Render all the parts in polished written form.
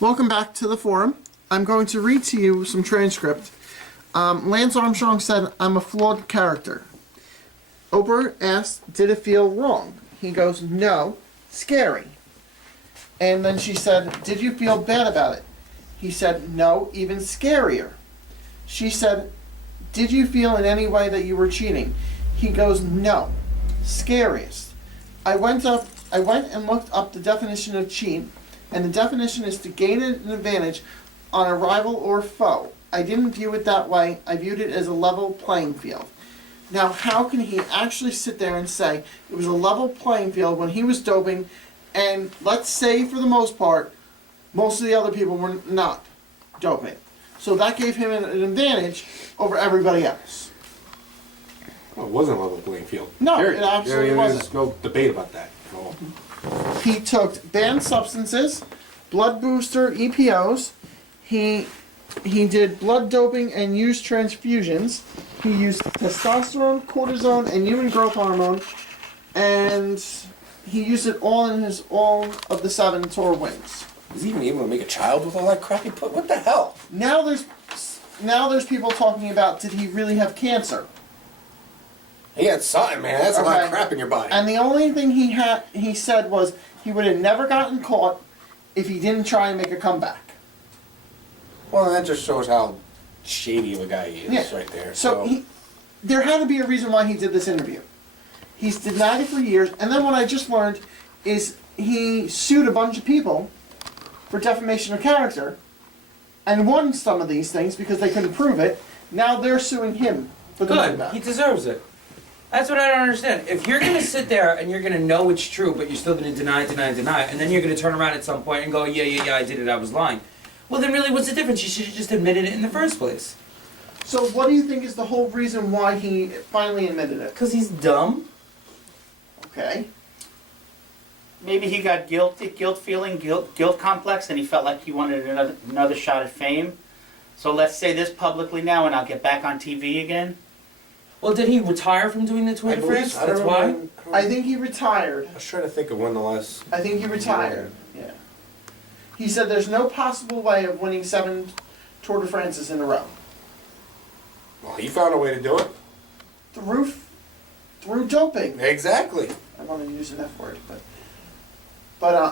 Welcome back to the forum. I'm going to read to you some transcript. Lance Armstrong said, "I'm a flawed character." Oprah asked, "Did it feel wrong?" He goes, "No, scary." And then she said, "Did you feel bad about it?" He said, "No, even scarier." She said, "Did you feel in any way that you were cheating?" He goes, "No, scariest. I went and looked up the definition of cheat, and the definition is to gain an advantage on a rival or foe. I didn't view it that way. I viewed it as a level playing field." Now, how can he actually sit there and say it was a level playing field when he was doping, and let's say for the most part, most of the other people were not doping. So that gave him an advantage over everybody else. Well, it wasn't a level playing field. No, Period. it absolutely wasn't. There's no debate about that at all. He took banned substances, blood booster EPOs. He did blood doping and used transfusions. He used testosterone, cortisone, and human growth hormone, and he used it all in all of the 7 tour wins. Is he even able to make a child with all that crap he put? What the hell? Now there's people talking about, did he really have cancer? He had something, man. That's a lot of crap in your body. And the only thing he said was he would have never gotten caught if he didn't try and make a comeback. Well, that just shows how shady of a guy he is right there. So there had to be a reason why he did this interview. He's denied it for years, and then what I just learned is he sued a bunch of people for defamation of character and won some of these things because they couldn't prove it. Now they're suing him for the money Good. back. He deserves it. That's what I don't understand. If you're going to sit there and you're going to know it's true, but you're still going to deny, and then you're going to turn around at some point and go, yeah, I did it, I was lying. Well, then really, what's the difference? You should have just admitted it in the first place. So what do you think is the whole reason why he finally admitted it? Because he's dumb. Okay. Maybe he got guilt complex, and he felt like he wanted another shot at fame. So let's say this publicly now, and I'll get back on TV again. Well, did he retire from doing the Tour de France? That's why? I think he retired. I was trying to think of when the last... I think he retired. Yeah. He said there's no possible way of winning 7 Tour de France's in a row. Well, he found a way to do it. Through doping. Exactly. I wanted to use an F word, but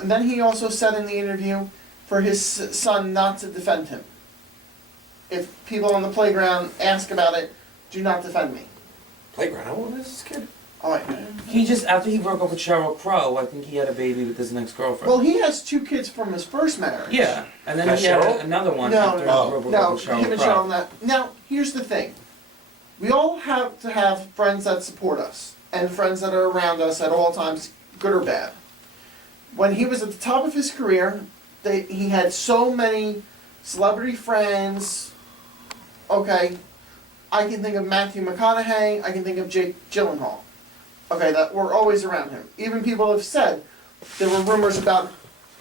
and then he also said in the interview for his son not to defend him. If people on the playground ask about it, do not defend me. Playground? How old is this kid? All right. He just, after he broke up with Sheryl Crow, I think he had a baby with his next girlfriend. Well, he has 2 kids from his first marriage. Yeah, and then That he had Cheryl? another one No, after he broke up with him and Sheryl Cheryl. Crow. Now, here's the thing. We all have to have friends that support us and friends that are around us at all times, good or bad. When he was at the top of his career, he had so many celebrity friends. Okay, I can think of Matthew McConaughey, I can think of Jake Gyllenhaal. Okay, that were always around him. Even people have said there were rumors about,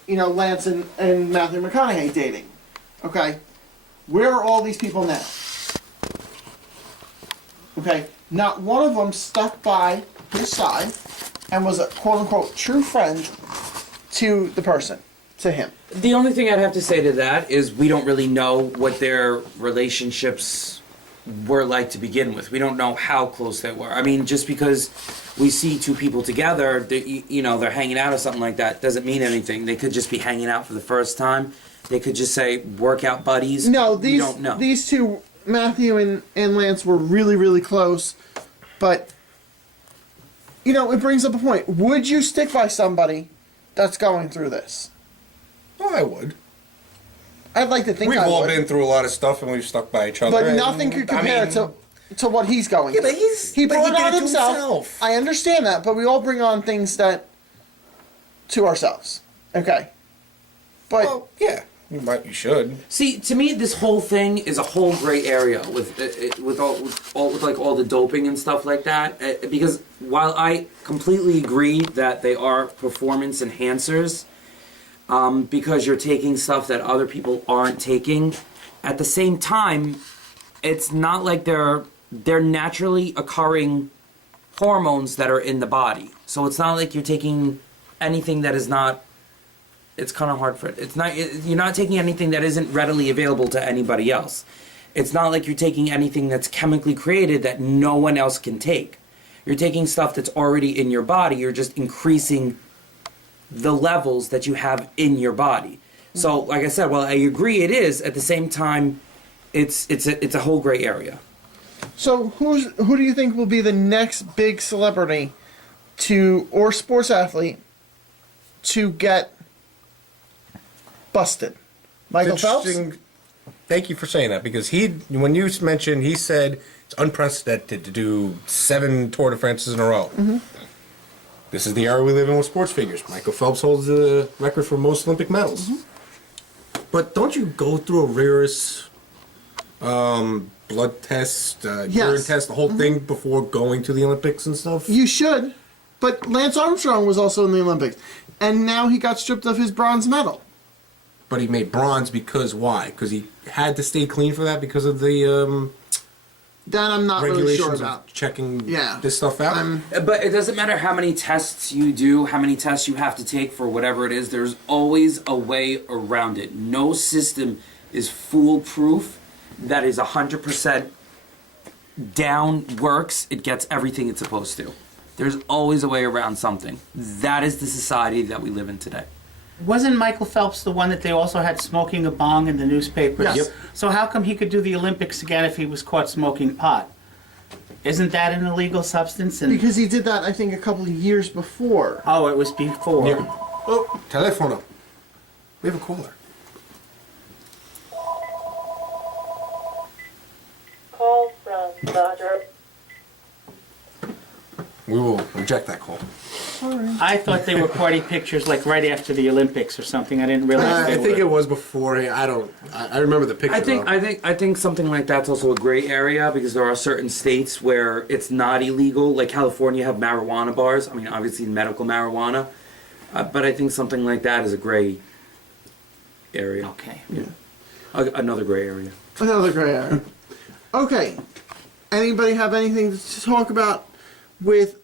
Lance and Matthew McConaughey dating. Okay, where are all these people now? Okay, not one of them stuck by his side and was a quote-unquote true friend to the person, to him. The only thing I'd have to say to that is we don't really know what their relationships were like to begin with. We don't know how close they were. I mean, just because we see 2 people together, they're hanging out or something like that, doesn't mean anything. They could just be hanging out for the first time. They could just say workout buddies. No, we don't know. These 2, Matthew and Lance, were really, really close. But, it brings up a point. Would you stick by somebody that's going through this? Oh, I would. I'd like to think We've I all would. been through a lot of stuff and we've stuck by each other. But and, nothing could compare to what he's going Yeah, through. but he brought did it on it to himself. I understand that, but we all bring on things to ourselves. Okay. But Well, yeah, you should. See, to me, this whole thing is a whole gray area with all the doping and stuff like that. Because while I completely agree that they are performance enhancers, because you're taking stuff that other people aren't taking, at the same time, it's not like they're naturally occurring hormones that are in the body. So it's not like you're taking anything that is not it's kind of hard for it. It's not. You're not taking anything that isn't readily available to anybody else. It's not like you're taking anything that's chemically created that no one else can take. You're taking stuff that's already in your body. You're just increasing the levels that you have in your body. So, like I said, well, I agree it is. At the same time, it's a whole gray area. So who do you think will be the next big celebrity or sports athlete to get busted? Michael Phelps? Interesting. Thank you for saying that, because when you mentioned, he said it's unprecedented to do 7 Tour de France's in a row. Mm-hmm. This is the era we live in with sports figures. Michael Phelps holds the record for most Olympic medals. Mm-hmm. But don't you go through a rigorous blood test, urine test, the whole thing before going to the Olympics and stuff? You should. But Lance Armstrong was also in the Olympics. And now he got stripped of his bronze medal. But he made bronze because why? Because he had to stay clean for that because of the That I'm not really regulations sure of about. checking this stuff out. But it doesn't matter how many tests you do, how many tests you have to take for whatever it is. There's always a way around it. No system is foolproof. That is 100% down works. It gets everything it's supposed to. There's always a way around something. That is the society that we live in today. Wasn't Michael Phelps the one that they also had smoking a bong in the newspapers? Yes. Yep. So how come he could do the Olympics again if he was caught smoking pot? Isn't that an illegal substance? And Because he did that, I think, a couple of years before. oh, it was before. Yeah. Oh, telefono. We have a caller. Call from Roger. We will reject that call. I thought they were party pictures like right after the Olympics or something. I didn't realize they I think were. it was before. I remember the picture. I think something like that's also a gray area because there are certain states where it's not illegal. Like California have marijuana bars. I mean, obviously medical marijuana, but I think something like that is a gray area. Okay. Yeah. Another gray area. Another gray area. Okay. Anybody have anything to talk about with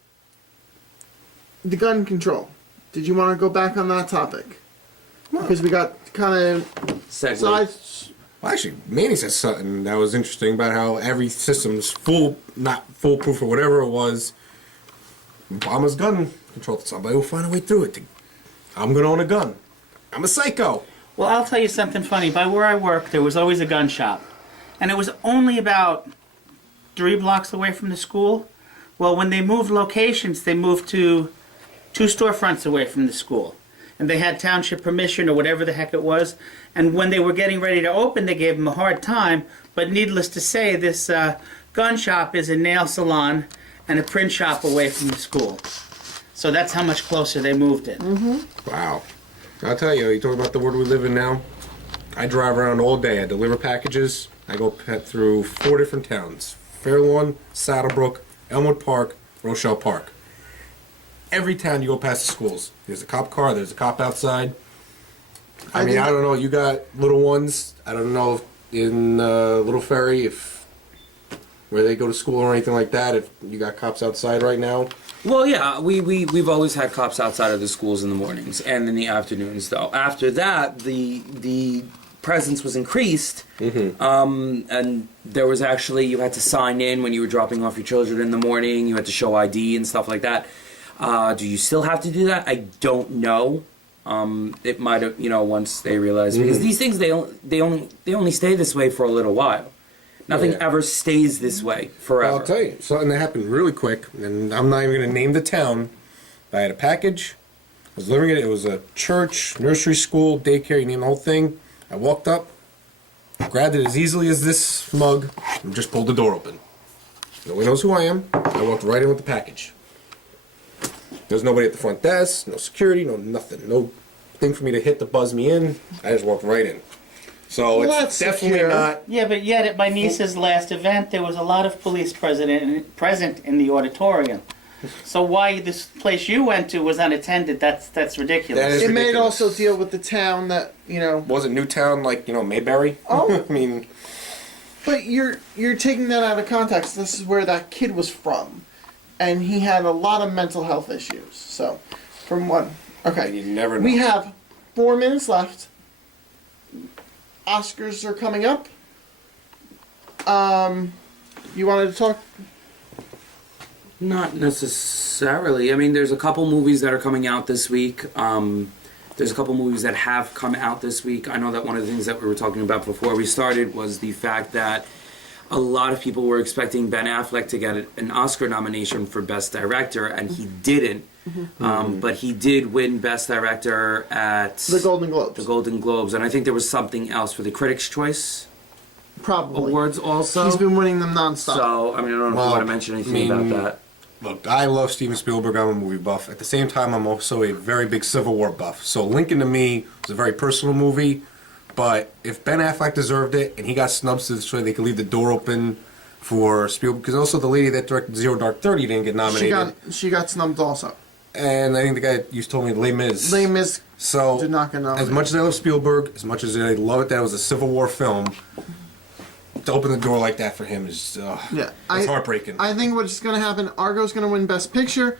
the gun control? Did you want to go back on that topic? Because we got kind of Segue. sides. Well, actually, Manny said something that was interesting about how every system's not foolproof or whatever it was. Obama's gun control. Somebody will find a way through it. I'm gonna own a gun. I'm a psycho. Well, I'll tell you something funny. By where I work, there was always a gun shop. And it was only about 3 blocks away from the school. Well, when they moved locations, they moved to 2 storefronts away from the school. And they had township permission or whatever the heck it was. And when they were getting ready to open, they gave them a hard time. But needless to say, this gun shop is a nail salon and a print shop away from the school. So that's how much closer they moved it. Mm-hmm. Wow. I'll tell you, you talk about the world we live in now. I drive around all day. I deliver packages. I go through 4 different towns. Fairlawn, Saddlebrook, Elmwood Park, Rochelle Park. Every town you go past the schools, there's a cop car, there's a cop outside. I mean, I don't know, you got little ones. I don't know if in Little Ferry, where they go to school or anything like that, if you got cops outside right now. Well, yeah, we've always had cops outside of the schools in the mornings and in the afternoons. Though after that, the presence was increased, and there was actually you had to sign in when you were dropping off your children in the morning. You had to show ID and stuff like that. Do you still have to do that? I don't know. It might have, once they realize because these things they only stay this way for a little while. Nothing ever stays this way forever. Well, I'll tell you, something that happened really quick, and I'm not even going to name the town. I had a package. I was delivering it. It was a church, nursery school, daycare, you name the whole thing. I walked up, grabbed it as easily as this mug, and just pulled the door open. Nobody knows who I am. I walked right in with the package. There's nobody at the front desk, no security, no nothing. No thing for me to hit to buzz me in. I just walked right in. So Well, it's that's definitely secure. not... Yeah, but yet at my niece's last event, there was a lot of police present in the auditorium. So why this place you went to was unattended? That's ridiculous. That is It may ridiculous. also deal with the town that, Wasn't Newtown like, Mayberry? Oh. I mean... But you're taking that out of context. This is where that kid was from. And he had a lot of mental health issues. So, from what... Okay. You never know. We have 4 minutes left. Oscars are coming up. You wanted to talk? Not necessarily. I mean, there's a couple movies that are coming out this week. There's a couple movies that have come out this week. I know that one of the things that we were talking about before we started was the fact that a lot of people were expecting Ben Affleck to get an Oscar nomination for Best Director, and he didn't. But he did win Best Director at The Golden Globes. The Golden Globes, and I think there was something else for the Critics' Choice Probably. Awards also. He's been winning them nonstop. So, I mean, I don't know if Well, you want to mention anything about that. Look, I love Steven Spielberg. I'm a movie buff. At the same time, I'm also a very big Civil War buff. So Lincoln to me was a very personal movie. But if Ben Affleck deserved it and he got snubbed so they could leave the door open for Spielberg, because also the lady that directed Zero Dark 30 didn't get nominated. She got snubbed also. And I think the guy you told me, Les Mis. Les Mis So did not get nominated. as much as I love Spielberg, as much as I love it that it was a Civil War film, to open the door like that for him is it's heartbreaking. I think what's going to happen, Argo's going to win Best Picture,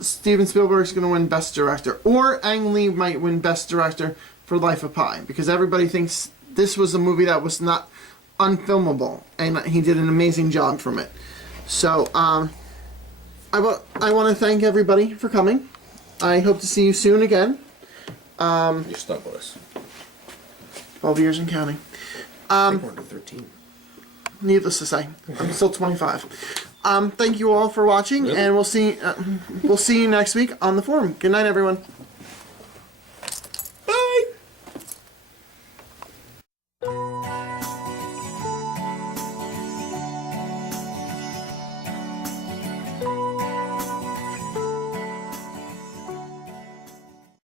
Steven Spielberg's going to win Best Director, or Ang Lee might win Best Director for Life of Pi, because everybody thinks this was a movie that was not unfilmable, and he did an amazing job from it. So, I want to thank everybody for coming. I hope to see you soon again. You're stuck with us. 12 years and counting. I think we're under 13. Needless to say, I'm still 25. Thank you all for watching, and we'll see you next week on the forum. Good night, everyone.